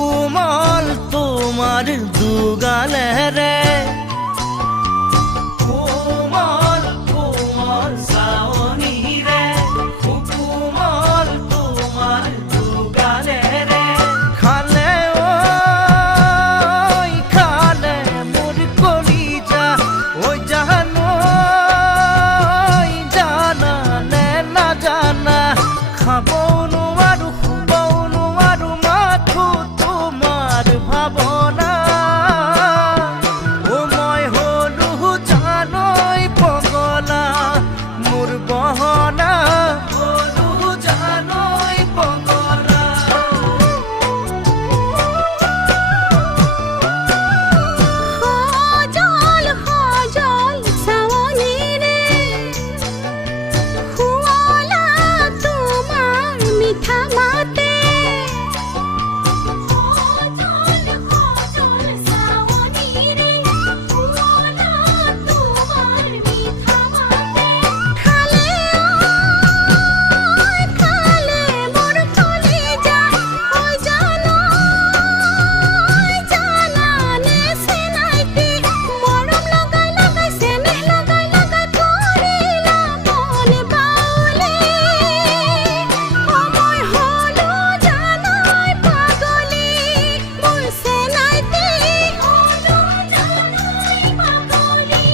সুকুমল তোমার দুগালেরে কোমল কোমল সাওনি রে সুকুমল তোমার দুগালেরে খালে ওই খালে মোর কলিজা ওই জানো জানা নে না জানা খাবো নোয়ারু খুবো নোয়ারু মাথু তোমার ভাবনা ও মই হলু জানই পগলা মোর বহনা হলু জানই পগলা হজল হজল সাওনি রে হুয়ালা তোমার মিঠা মাতে হজল হজল সাওনি রে হুয়ালা তোমার মিঠা মাতে খালে ওই খালে মোর কলিজা ওই জানো জানা নে সেনাইতি মরম লাগাই লাগাই সেনেহ লাগাই লাগাই করিলা মন বাউলে সময় হলো জানাই পাগলি মোর সেনাইতি হলো জানাই পাগলি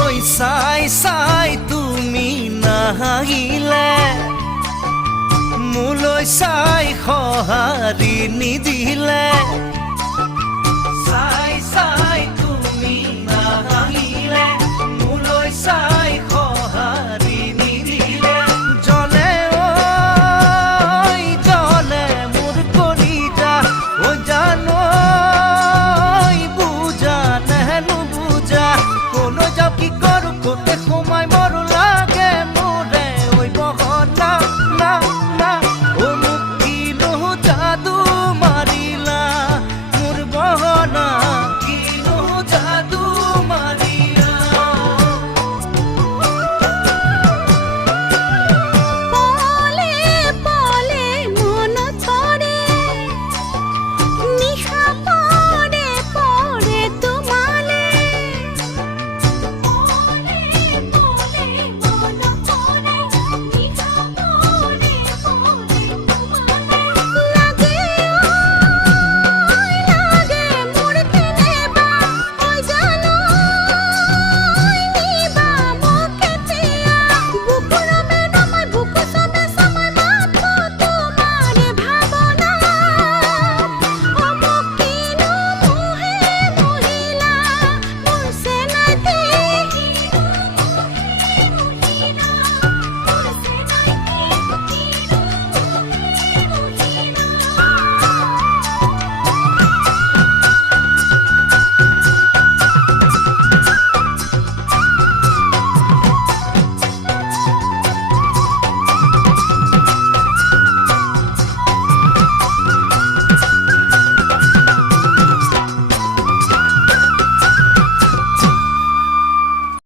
ওই সাই সাই তুমি নাহিলে মোলৈ চাই সঁহাৰি নিদিলে